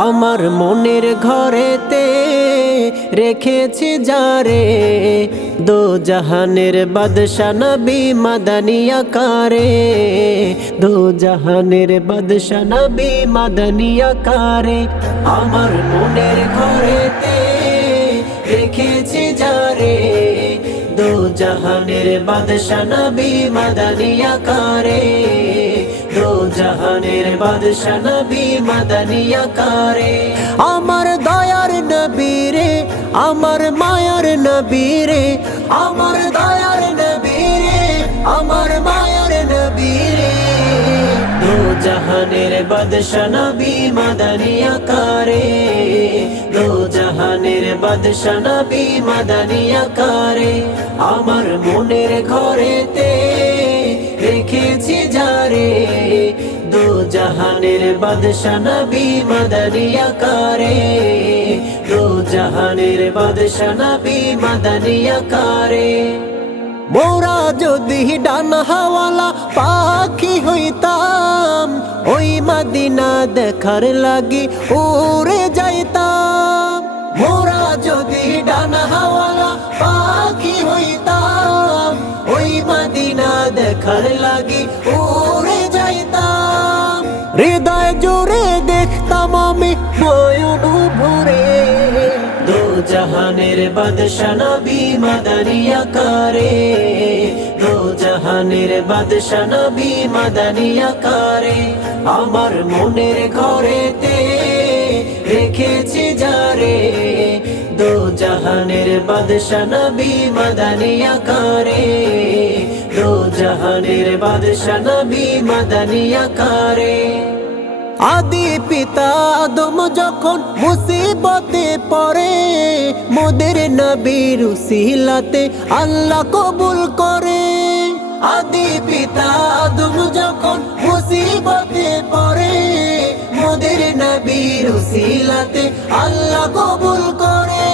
আমার মনের ঘরেতে রেখেছি যারে দো জাহানের বাদশা নবী মাদানিয়া কারে দো জাহানের বাদশা নবী মাদানিয়া কারে আমার মনের ঘরেতে রেখেছি যারে দো জাহানের বাদশা নবী মাদানিয়া কারে দো জাহানের বাদশা নবী মাদানিয়া কারে আমার দয়ার নবী রে আমার মায়ার নবী রে আমার দয়ার নবী রে আমার মায়ার নবী রে। দো জাহানের বাদশা নবী মাদানিয়া কারে দো জাহানের বাদশা নবী মাদানিয়া কারে আমার মনের ঘরেতে রেখেছি যারে। জাহানের বাদশা নবী মাদানিয়া কারে দো জাহানের বাদশা নবী মাদানিয়া কারে মোরা যদি ডানা হাওয়ালা পাখি হইতাম, ওই মাদিনা দেখার লাগি উড়ে যাইতাম। মোরা যদি ডানা হাওয়ালা পাখি হইতাম, ওই মাদিনা দেখার লাগি উড়ে জাহানের বাদশা নবী মাদানিয়া কারে দো জাহানের বাদশা নবী মাদানিয়া কারে আমার মনের ঘরেতে রেখেছি যারে। দো জাহানের বাদশা নবী মাদানিয়া কারে দো জাহানের বাদশা নবী মাদানিয়া কারে আদি পিতা আদম যখন মুসিবতে পড়ে, মোদের নবীর উসিলাতে আল্লাহ কবুল করে। আদি পিতা আদম যখন মুসিবতে পড়ে, মোদের নবীর উসিলাতে আল্লাহ কবুল করে।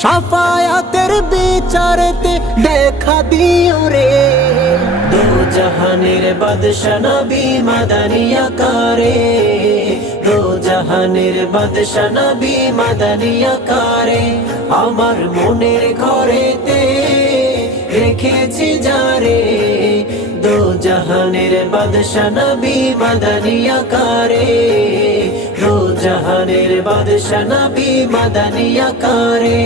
সাফায়াতের বিচারেতে দেখা দিও রে। দো জাহানের বাদশা নবী মাদানিয়া কারে জাহানের বাদশা নবী মাদানিয়া কারে আমার মনের ঘরেতে রেখেছি যারে। দো জাহানের বাদশা নবী মাদানিয়া কারে দো জাহানের বাদশা নবী মাদানিয়া কারে